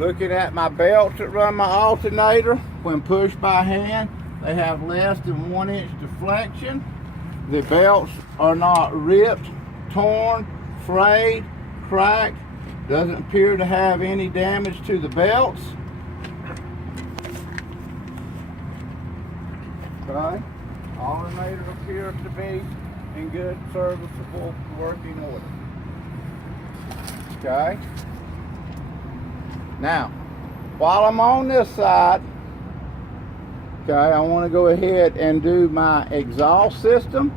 Looking at my belts that run my alternator, when pushed by hand, they have less than 1 inch deflection. The belts are not ripped, torn, frayed, cracked. Doesn't appear to have any damage to the belts. Okay. Alternator appears to be in good serviceable working order. Okay. Now, while I'm on this side, okay, I want to go ahead and do my exhaust system.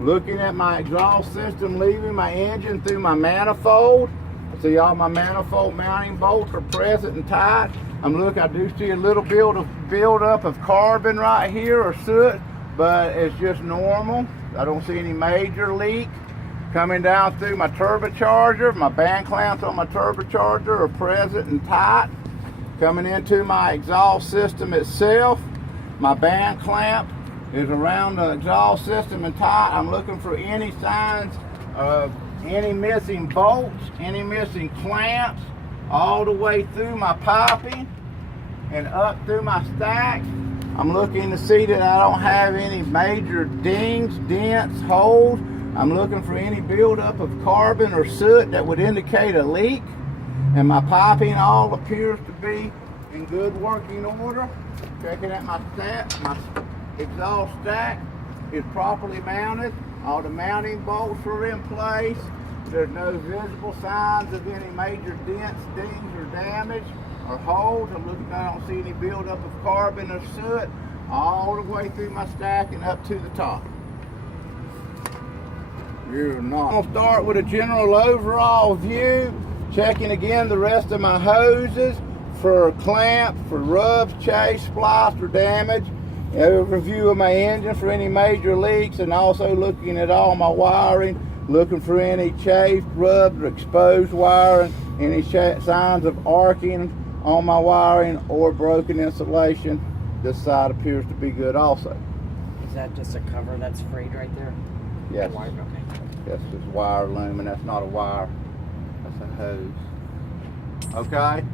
Looking at my exhaust system, leaving my engine through my manifold. See, all my manifold mounting bolts are present and tight. I do see a little build up of carbon right here, or soot, but it's just normal. I don't see any major leak. Coming down through my turbocharger, my band clamps on my turbocharger are present and tight. Coming into my exhaust system itself, my band clamp is around the exhaust system and tight. I'm looking for any signs of any missing bolts, any missing clamps, all the way through my piping and up through my stacks. I'm looking to see that I don't have any major dings, dents, holes. I'm looking for any buildup of carbon or soot that would indicate a leak. And my piping all appears to be in good working order. Checking at my stack, my exhaust stack is properly mounted. All the mounting bolts are in place. There's no visible signs of any major dents, dings, or damage or holes. I don't see any buildup of carbon or soot all the way through my stack and up to the top. You're not. I'm gonna start with a general overall view, checking again the rest of my hoses for clamp, for rubs, chase, spliced, or damage. A review of my engine for any major leaks, and also looking at all my wiring, looking for any chafed, rubbed, or exposed wiring, any signs of arcing on my wiring or broken insulation. This side appears to be good also. Is that just a cover that's frayed right there? Yes. Wire? Okay. That's just wire loom, and that's not a wire. That's a hose. Okay.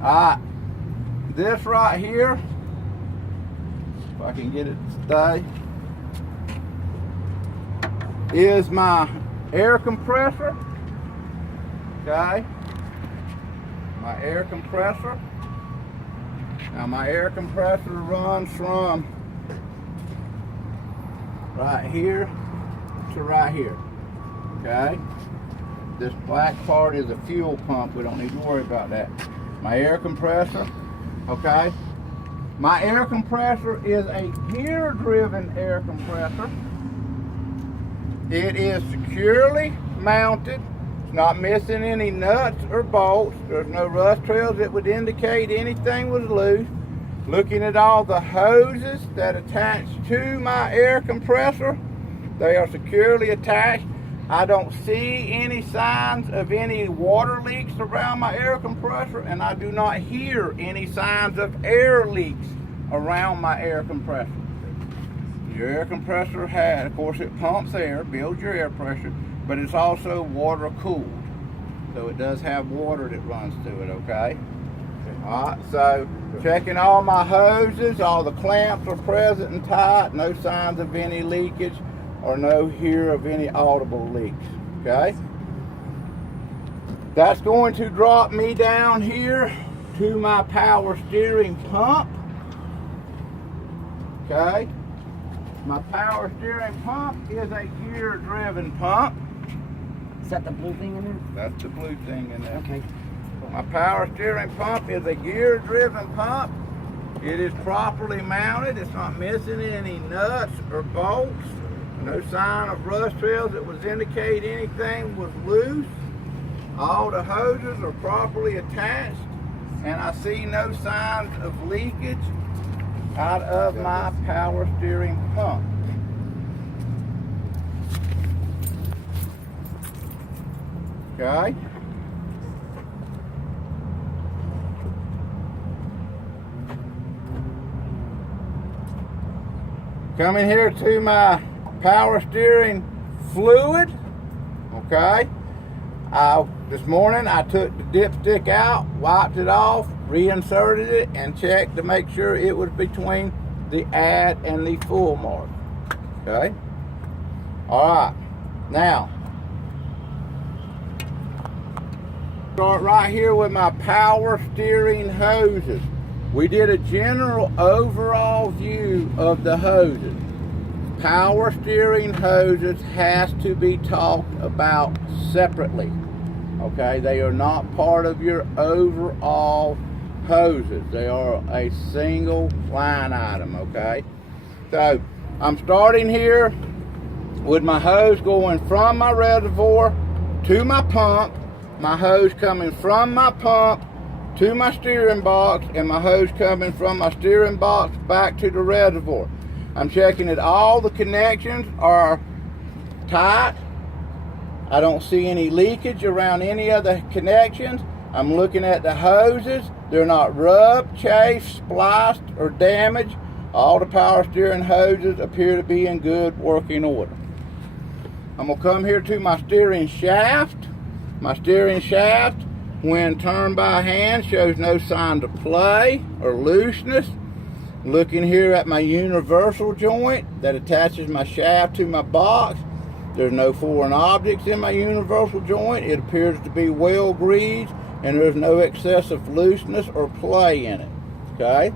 Alright. This right here, if I can get it to stay, is my air compressor. Okay. My air compressor. Now my air compressor runs from right here to right here. Okay. This black part is a fuel pump. We don't need to worry about that. My air compressor. Okay. My air compressor is a gear-driven air compressor. It is securely mounted. It's not missing any nuts or bolts. There's no rust trails that would indicate anything was loose. Looking at all the hoses that attach to my air compressor, they are securely attached. I don't see any signs of any water leaks around my air compressor, and I do not hear any signs of air leaks around my air compressor. Your air compressor has, of course, it pumps air, builds your air pressure, but it's also water cooled. So it does have water that runs through it, okay? Alright, so checking all my hoses, all the clamps are present and tight, no signs of any leakage or no hear of any audible leaks, okay? That's going to drop me down here to my power steering pump, okay? My power steering pump is a gear-driven pump. Is that the blue thing in there? That's the blue thing in there. Okay. My power steering pump is a gear-driven pump. It is properly mounted. It's not missing any nuts or bolts. No sign of rust trails that would indicate anything was loose. All the hoses are properly attached, and I see no signs of leakage out of my power steering pump. Okay. Coming here to my power steering fluid. Okay. This morning I took the dipstick out, wiped it off, reinserted it, and checked to make sure it was between the add and the full mark. Okay? Alright. Now, start right here with my power steering hoses. We did a general overall view of the hoses. Power steering hoses has to be talked about separately. Okay, they are not part of your overall hoses. They are a single line item, okay? So, I'm starting here with my hose going from my reservoir to my pump, my hose coming from my pump to my steering box, and my hose coming from my steering box back to the reservoir. I'm checking that all the connections are tight. I don't see any leakage around any of the connections. I'm looking at the hoses. They're not rubbed, chafed, spliced, or damaged. All the power steering hoses appear to be in good working order. I'm going to come here to my steering shaft. My steering shaft, when turned by hand, shows no sign of play or looseness. Looking here at my universal joint that attaches my shaft to my box. There's no foreign objects in my universal joint. It appears to be well greased, and there's no excessive looseness or play in it. Okay?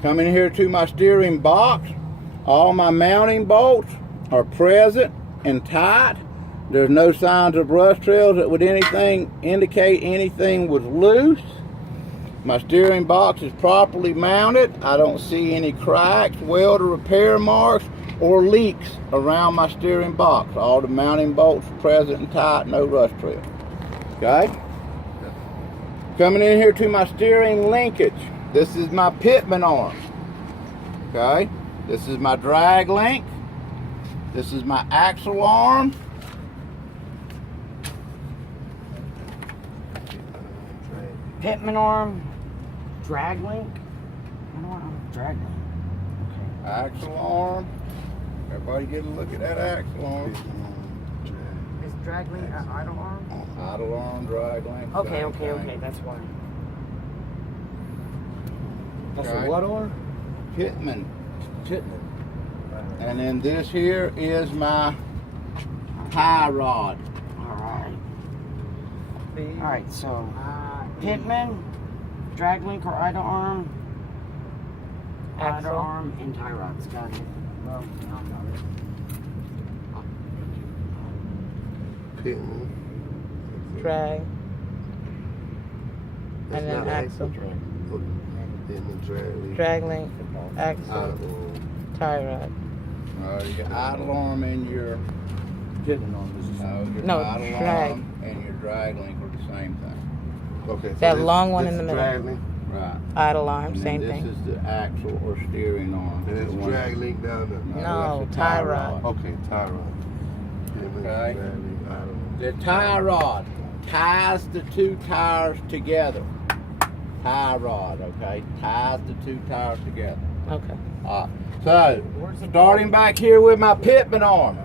Coming here to my steering box, all my mounting bolts are present and tight. There's no signs of rust trails that would indicate anything was loose. My steering box is properly mounted. I don't see any cracks, weld or repair marks, or leaks around my steering box. All the mounting bolts are present and tight, no rust trail. Okay? Coming in here to my steering linkage. This is my pitman arm. Okay? This is my drag link. This is my axle arm. Pitman arm, drag link. I don't want to drag link. Okay. Axle arm. Everybody get a look at that axle arm. Is drag link idle arm? Idle arm, drag link. Okay, that's why. That's Okay. a what arm? Pitman. Pitman. And then this here is my tie rod. Alright, so pitman, drag link or idle arm, idle arm, and tie rods. Got it. Well, I got it. Pitman. Drag. That's And then not axle. Pitman, drag. Drag link, axle, tie rod. You got idle arm and your Pitman on your No, idle drag. arm and your drag link are the same thing. Okay. So That this- long one this in the is middle. Drag link. Right. Idle arm, And same then thing. this is the axle or steering arm. And it's The one- drag link down there. No, that's the tie rod. Okay, tie rod. Pitman, Okay. drag link, I don't know. The tie rod ties the two tires together. Tie rod, okay? Ties the two tires together. Okay. Alright. So, starting back here with my pitman arm.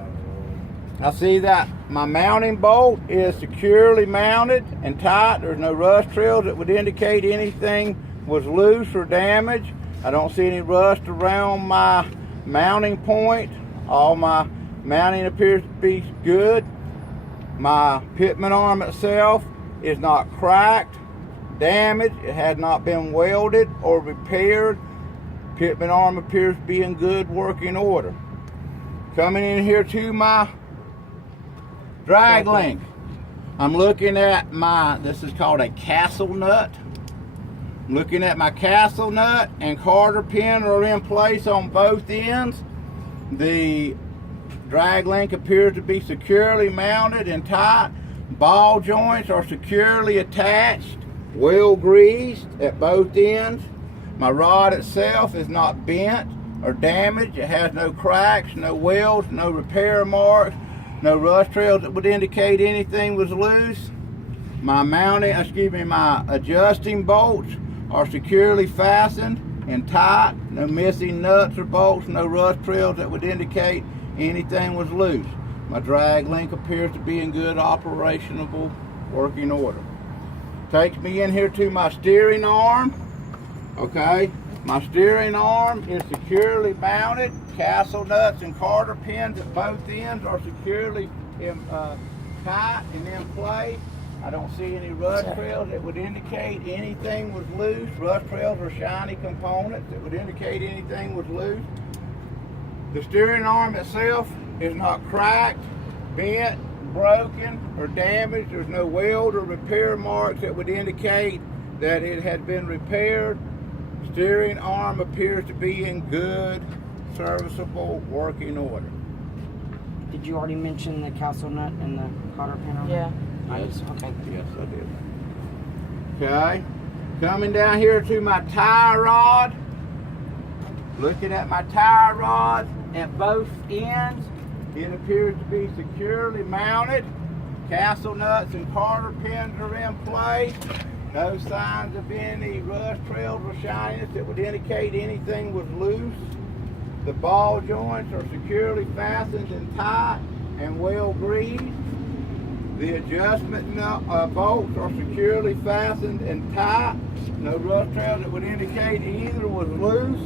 I see that my mounting bolt is securely mounted and tight. There's no rust trails that would indicate anything was loose or damaged. I don't see any rust around my mounting point. All my mounting appears to be good. My pitman arm itself is not cracked, damaged. It had not been welded or repaired. Pitman arm appears to be in good working order. Coming in here to my drag link. I'm looking at this is called a castle nut. Looking at my castle nut and carter pin are in place on both ends. The drag link appears to be securely mounted and tight. Ball joints are securely attached, well greased at both ends. My rod itself is not bent or damaged. It has no cracks, no welds, no repair marks, no rust trails that would indicate anything was loose. My adjusting bolts are securely fastened and tight. No missing nuts or bolts, no rust trails that would indicate anything was loose. My drag link appears to be in good operational working order. Takes me in here to my steering arm. Okay, my steering arm is securely mounted. Castle nuts and Carter pins at both ends are securely tight and in place. I don't see any rust trails that would indicate anything was loose. Rust trails are shiny components that would indicate anything was loose. The steering arm itself is not cracked, bent, broken, or damaged. There's no weld or repair marks that would indicate that it had been repaired. Steering arm appears to be in good, serviceable working order. Did you already mention the castle nut and the cotter pin on Yeah. Nice. Okay. Yes, I did. Okay, coming down here to my tie rod. Looking at my tie rod at both ends, it appears to be securely mounted. Castle nuts and Carter pins are in place. No signs of any rust trails or shininess that would indicate anything was loose. The ball joints are securely fastened and tight and well greased. The adjustment bolts are securely fastened and tight. No rust trails that would indicate either was loose.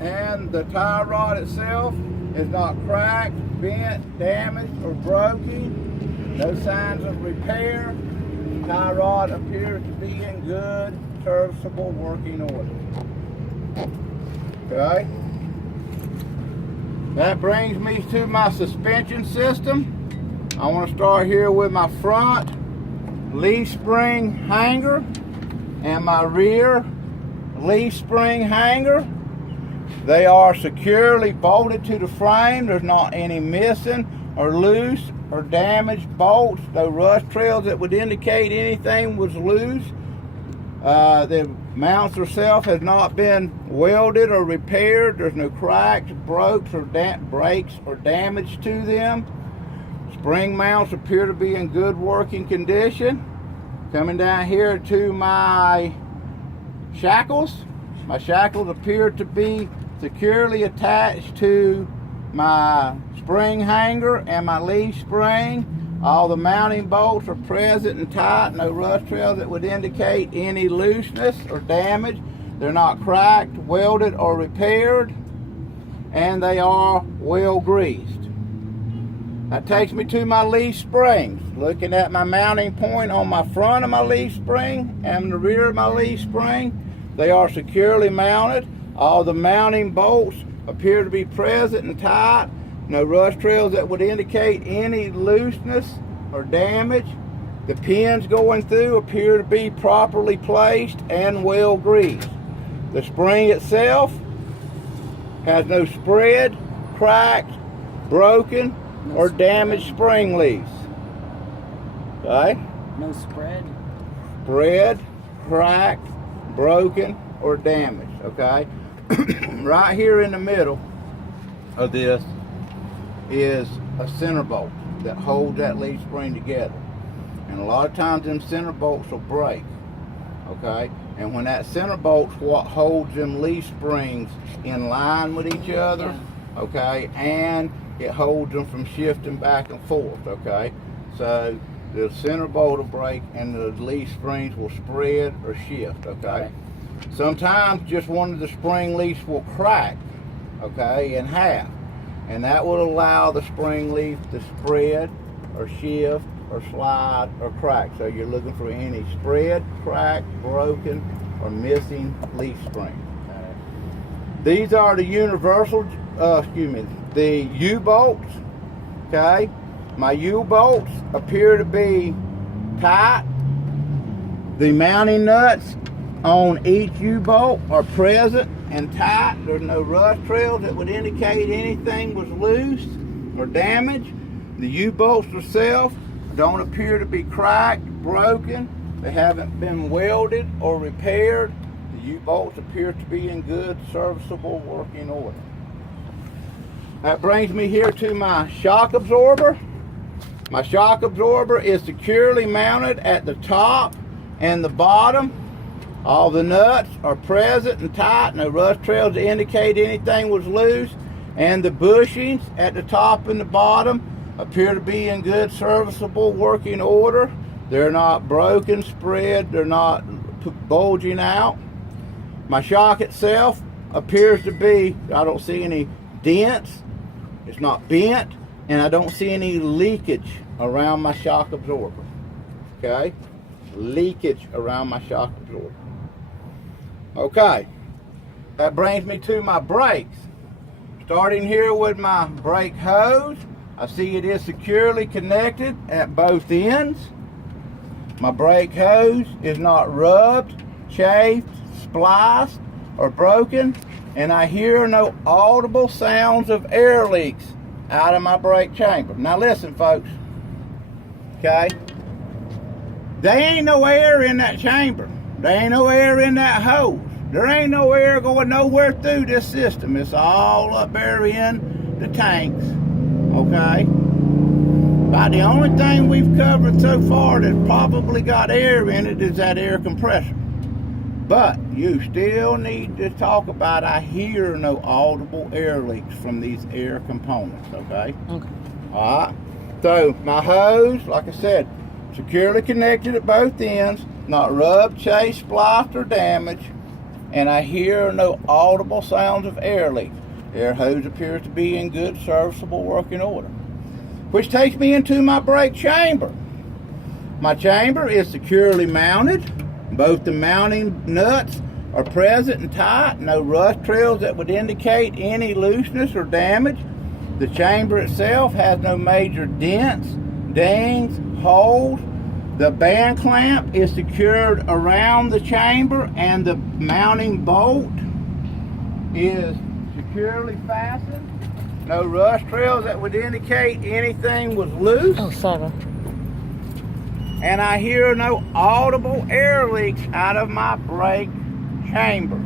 And the tie rod itself is not cracked, bent, damaged, or broken. No signs of repair. The tie rod appears to be in good, serviceable working order. Okay. That brings me to my suspension system. I want to start here with my front leaf spring hanger and my rear leaf spring hanger. They are securely bolted to the frame. There's not any missing or loose or damaged bolts. No rust trails that would indicate anything was loose. The mounts themselves has not been welded or repaired. There's no cracks, breaks, or damage to them. Spring mounts appear to be in good working condition. Coming down here to my shackles. My shackles appear to be securely attached to my spring hanger and my leaf spring. All the mounting bolts are present and tight. No rust trails that would indicate any looseness or damage. They're not cracked, welded, or repaired. And they are well greased. That takes me to my leaf springs. Looking at my mounting point on my front of my leaf spring and the rear of my leaf spring, they are securely mounted. All the mounting bolts appear to be present and tight. No rust trails that would indicate any looseness or damage. The pins going through appear to be properly placed and well greased. The spring itself has no spread, cracked, broken, or damaged spring leaves. Okay? No spread? Spread, cracked, broken, or damaged. Okay? Right here in the middle of this is a center bolt that holds that leaf spring together. And a lot of times them center bolts will break. Okay? And when that center bolt's what holds them leaf springs in line with each other, okay, and it holds them from shifting back and forth, okay? So the center bolt will break and the leaf springs will spread or shift, okay? Sometimes just one of the spring leaves will crack, okay, in half. And that will allow the spring leaf to spread or shift or slide or crack. So you're looking for any spread, crack, broken, or missing leaf spring. These are the universal, the U-bolts, okay? My U-bolts appear to be tight. The mounting nuts on each U-bolt are present and tight. There's no rust trails that would indicate anything was loose or damaged. The U-bolts themselves don't appear to be cracked, broken. They haven't been welded or repaired. The U-bolts appear to be in good, serviceable working order. That brings me here to my shock absorber. My shock absorber is securely mounted at the top and the bottom. All the nuts are present and tight. No rust trails to indicate anything was loose. And the bushings at the top and the bottom appear to be in good, serviceable working order. They're not broken, spread, they're not bulging out. My shock itself appears to be, I don't see any dents, it's not bent, and I don't see any leakage around my shock absorber. Okay? Leakage around my shock absorber. Okay. That brings me to my brakes. Starting here with my brake hose, I see it is securely connected at both ends. My brake hose is not rubbed, chafed, spliced, or broken, and I hear no audible sounds of air leaks out of my brake chamber. Now listen, folks, okay? There ain't no air in that chamber. There ain't no air in that hose. There ain't no air going nowhere through this system. It's all up there in the tanks, okay? About the only thing we've covered so far that's probably got air in it is that air compressor. But you still need to talk about, I hear no audible air leaks from these air components, okay? Okay. All right. So my hose, like I said, securely connected at both ends, not rubbed, chased, spliced, or damaged, and I hear no audible sounds of air leaks. Air hose appears to be in good, serviceable working order. Which takes me into my brake chamber. My chamber is securely mounted. Both the mounting nuts are present and tight. No rust trails that would indicate any looseness or damage. The chamber itself has no major dents, dings, holes. The band clamp is secured around the chamber, and the mounting bolt is securely fastened. No rust trails that would indicate anything was loose. Oh, sorry. And I hear no audible air leaks out of my brake chamber.